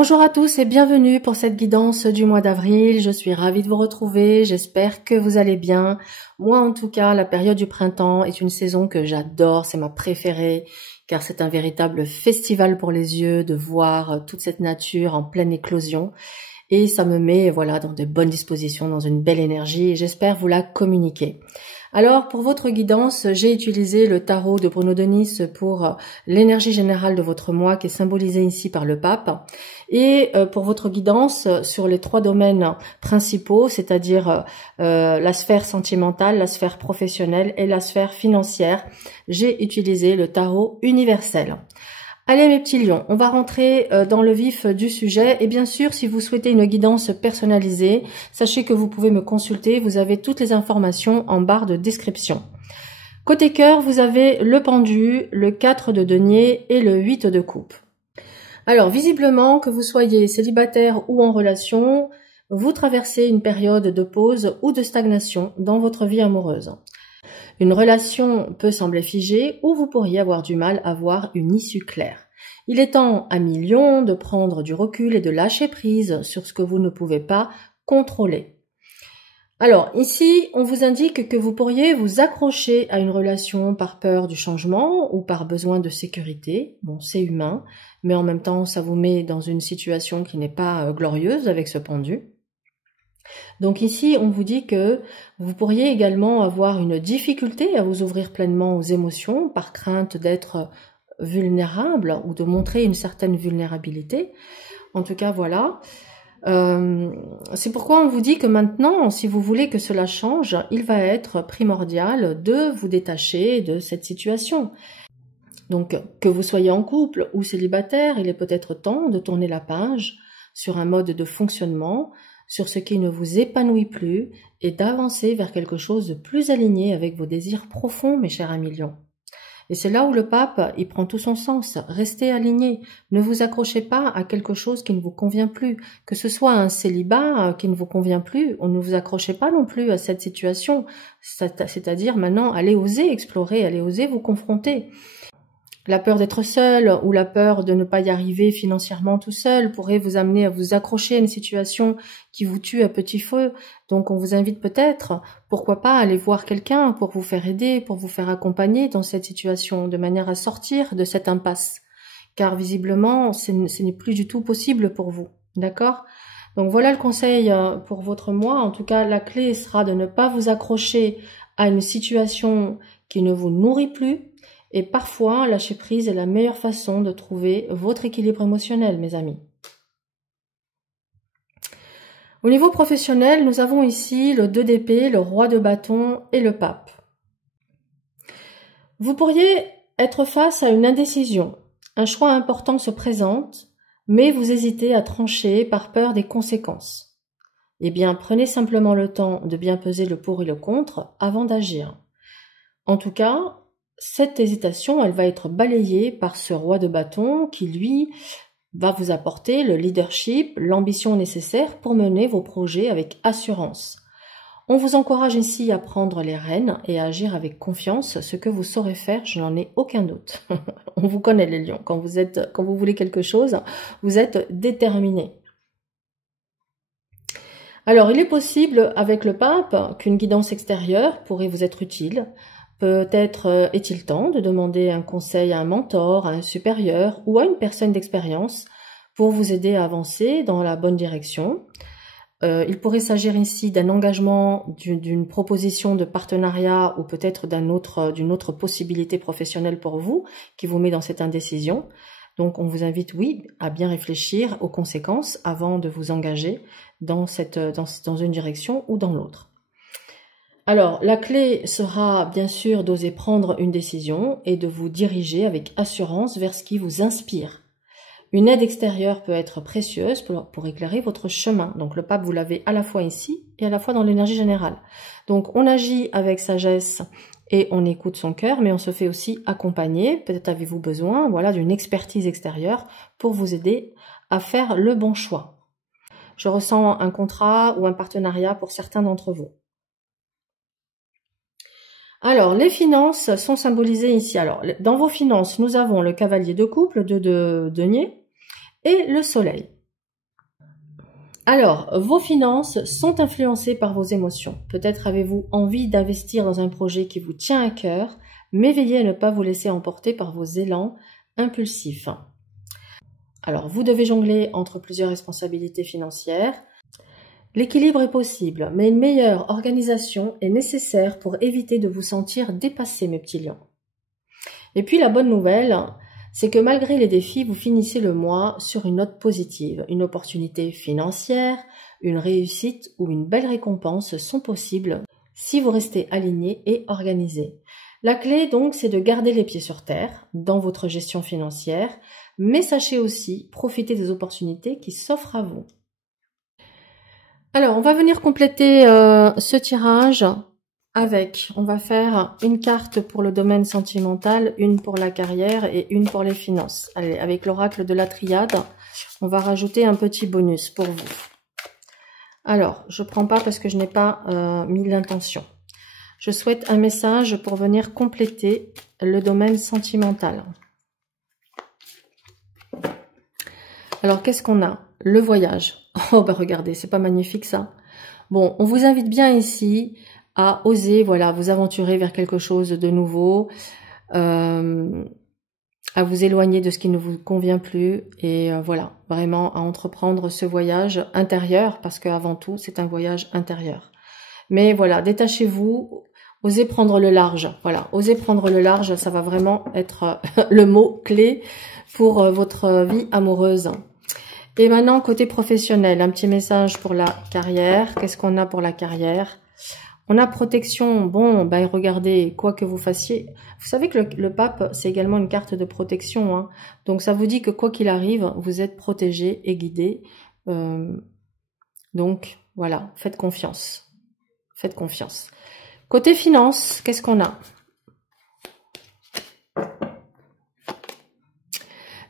Bonjour à tous et bienvenue pour cette guidance du mois d'avril. Je suis ravie de vous retrouver, j'espère que vous allez bien. Moi en tout cas, la période du printemps est une saison que j'adore, c'est ma préférée, car c'est un véritable festival pour les yeux de voir toute cette nature en pleine éclosion. Et ça me met voilà dans de bonnes dispositions, dans une belle énergie et j'espère vous la communiquer. Alors pour votre guidance, j'ai utilisé le tarot de Bruno Denis pour l'énergie générale de votre mois qui est symbolisée ici par le pape. Et pour votre guidance sur les 3 domaines principaux, c'est-à-dire la sphère sentimentale, la sphère professionnelle et la sphère financière, j'ai utilisé le tarot universel. Allez mes petits lions, on va rentrer dans le vif du sujet et bien sûr si vous souhaitez une guidance personnalisée, sachez que vous pouvez me consulter, vous avez toutes les informations en barre de description. Côté cœur, vous avez le pendu, le 4 de denier et le 8 de coupe. Alors visiblement que vous soyez célibataire ou en relation, vous traversez une période de pause ou de stagnation dans votre vie amoureuse. Une relation peut sembler figée ou vous pourriez avoir du mal à voir une issue claire. Il est temps, amis lions, de prendre du recul et de lâcher prise sur ce que vous ne pouvez pas contrôler. Alors ici, on vous indique que vous pourriez vous accrocher à une relation par peur du changement ou par besoin de sécurité. Bon, c'est humain, mais en même temps, ça vous met dans une situation qui n'est pas glorieuse avec ce pendu. Donc ici, on vous dit que vous pourriez également avoir une difficulté à vous ouvrir pleinement aux émotions par crainte d'être vulnérable ou de montrer une certaine vulnérabilité. En tout cas, voilà. C'est pourquoi on vous dit que maintenant, si vous voulez que cela change, il va être primordial de vous détacher de cette situation. Donc, que vous soyez en couple ou célibataire, il est peut-être temps de tourner la page sur un mode de fonctionnement, sur ce qui ne vous épanouit plus et d'avancer vers quelque chose de plus aligné avec vos désirs profonds, mes chers amis lions. Et c'est là où le pape, il prend tout son sens. Restez alignés. Ne vous accrochez pas à quelque chose qui ne vous convient plus. Que ce soit un célibat qui ne vous convient plus, on ne vous accrochez pas non plus à cette situation. C'est-à-dire maintenant, allez oser explorer, allez oser vous confronter. La peur d'être seul ou la peur de ne pas y arriver financièrement tout seul pourrait vous amener à vous accrocher à une situation qui vous tue à petit feu. Donc on vous invite peut-être, pourquoi pas, à aller voir quelqu'un pour vous faire aider, pour vous faire accompagner dans cette situation, de manière à sortir de cette impasse. Car visiblement, ce n'est plus du tout possible pour vous. D'accord ? Donc voilà le conseil pour votre mois. En tout cas, la clé sera de ne pas vous accrocher à une situation qui ne vous nourrit plus. Et parfois, lâcher prise est la meilleure façon de trouver votre équilibre émotionnel, mes amis. Au niveau professionnel, nous avons ici le 2 d'épée, le roi de bâton et le pape. Vous pourriez être face à une indécision. Un choix important se présente, mais vous hésitez à trancher par peur des conséquences. Eh bien, prenez simplement le temps de bien peser le pour et le contre avant d'agir. En tout cas, cette hésitation, elle va être balayée par ce roi de bâton qui, lui, va vous apporter le leadership, l'ambition nécessaire pour mener vos projets avec assurance. On vous encourage ici à prendre les rênes et à agir avec confiance. Ce que vous saurez faire, je n'en ai aucun doute. On vous connaît les lions. Quand vous voulez quelque chose, vous êtes déterminés. Alors, il est possible avec le pape qu'une guidance extérieure pourrait vous être utile. Peut-être est-il temps de demander un conseil à un mentor, à un supérieur ou à une personne d'expérience pour vous aider à avancer dans la bonne direction. Il pourrait s'agir ici d'un engagement, d'une proposition de partenariat ou peut-être d'une autre possibilité professionnelle pour vous qui vous met dans cette indécision. Donc on vous invite, oui, à bien réfléchir aux conséquences avant de vous engager dans une direction ou dans l'autre. Alors, la clé sera bien sûr d'oser prendre une décision et de vous diriger avec assurance vers ce qui vous inspire. Une aide extérieure peut être précieuse pour éclairer votre chemin. Donc, le pape, vous l'avez à la fois ici et à la fois dans l'énergie générale. Donc, on agit avec sagesse et on écoute son cœur, mais on se fait aussi accompagner. Peut-être avez-vous besoin, voilà, d'une expertise extérieure pour vous aider à faire le bon choix. Je ressens un contrat ou un partenariat pour certains d'entre vous. Alors, les finances sont symbolisées ici. Alors, dans vos finances, nous avons le cavalier de coupe, le 2 de denier et le soleil. Alors, vos finances sont influencées par vos émotions. Peut-être avez-vous envie d'investir dans un projet qui vous tient à cœur, mais veillez à ne pas vous laisser emporter par vos élans impulsifs. Alors, vous devez jongler entre plusieurs responsabilités financières. L'équilibre est possible, mais une meilleure organisation est nécessaire pour éviter de vous sentir dépassé, mes petits lions. Et puis, la bonne nouvelle, c'est que malgré les défis, vous finissez le mois sur une note positive. Une opportunité financière, une réussite ou une belle récompense sont possibles si vous restez aligné et organisé. La clé donc, c'est de garder les pieds sur terre dans votre gestion financière, mais sachez aussi profiter des opportunités qui s'offrent à vous. Alors, on va venir compléter ce tirage avec, on va faire une carte pour le domaine sentimental, une pour la carrière et une pour les finances. Allez, avec l'oracle de la triade, on va rajouter un petit bonus pour vous. Alors, je prends pas parce que je n'ai pas mis l'intention. Je souhaite un message pour venir compléter le domaine sentimental. Alors, qu'est-ce qu'on a? Le voyage. Oh, bah regardez, c'est pas magnifique ça. Bon, on vous invite bien ici à oser, voilà, vous aventurer vers quelque chose de nouveau, à vous éloigner de ce qui ne vous convient plus et voilà, vraiment à entreprendre ce voyage intérieur parce qu'avant tout, c'est un voyage intérieur. Mais voilà, détachez-vous, osez prendre le large. Voilà, osez prendre le large, ça va vraiment être le mot clé pour votre vie amoureuse. Et maintenant, côté professionnel, un petit message pour la carrière. Qu'est-ce qu'on a pour la carrière? On a protection. Bon, ben regardez, quoi que vous fassiez. Vous savez que le pape, c'est également une carte de protection. Hein. Donc, ça vous dit que quoi qu'il arrive, vous êtes protégé et guidé. Donc, voilà, faites confiance. Faites confiance. Côté finance, qu'est-ce qu'on a?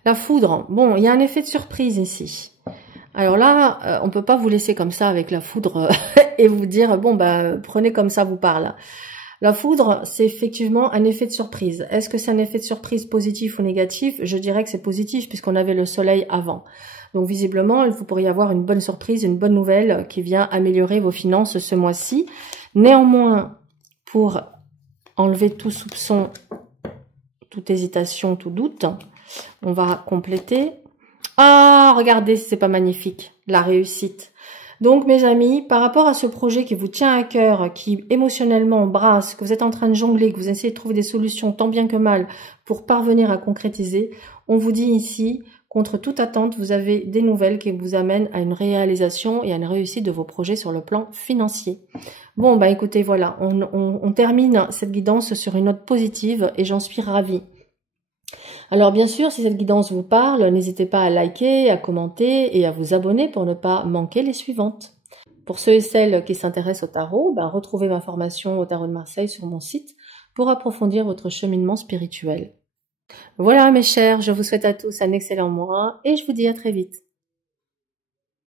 La foudre, bon, il y a un effet de surprise ici. Alors là, on peut pas vous laisser comme ça avec la foudre et vous dire, bon, bah, prenez comme ça vous parle. La foudre, c'est effectivement un effet de surprise. Est-ce que c'est un effet de surprise positif ou négatif? Je dirais que c'est positif puisqu'on avait le soleil avant. Donc visiblement, il vous pourriez avoir une bonne surprise, une bonne nouvelle qui vient améliorer vos finances ce mois-ci. Néanmoins, pour enlever tout soupçon, toute hésitation, tout doute, on va compléter. Ah, regardez, c'est pas magnifique, la réussite. Donc, mes amis, par rapport à ce projet qui vous tient à cœur, qui émotionnellement brasse, que vous êtes en train de jongler, que vous essayez de trouver des solutions tant bien que mal pour parvenir à concrétiser, on vous dit ici, contre toute attente, vous avez des nouvelles qui vous amènent à une réalisation et à une réussite de vos projets sur le plan financier. Bon, bah écoutez, voilà, on termine cette guidance sur une note positive et j'en suis ravie. Alors bien sûr, si cette guidance vous parle, n'hésitez pas à liker, à commenter et à vous abonner pour ne pas manquer les suivantes. Pour ceux et celles qui s'intéressent au tarot, retrouvez ma formation au Tarot de Marseille sur mon site pour approfondir votre cheminement spirituel. Voilà mes chers, je vous souhaite à tous un excellent mois et je vous dis à très vite.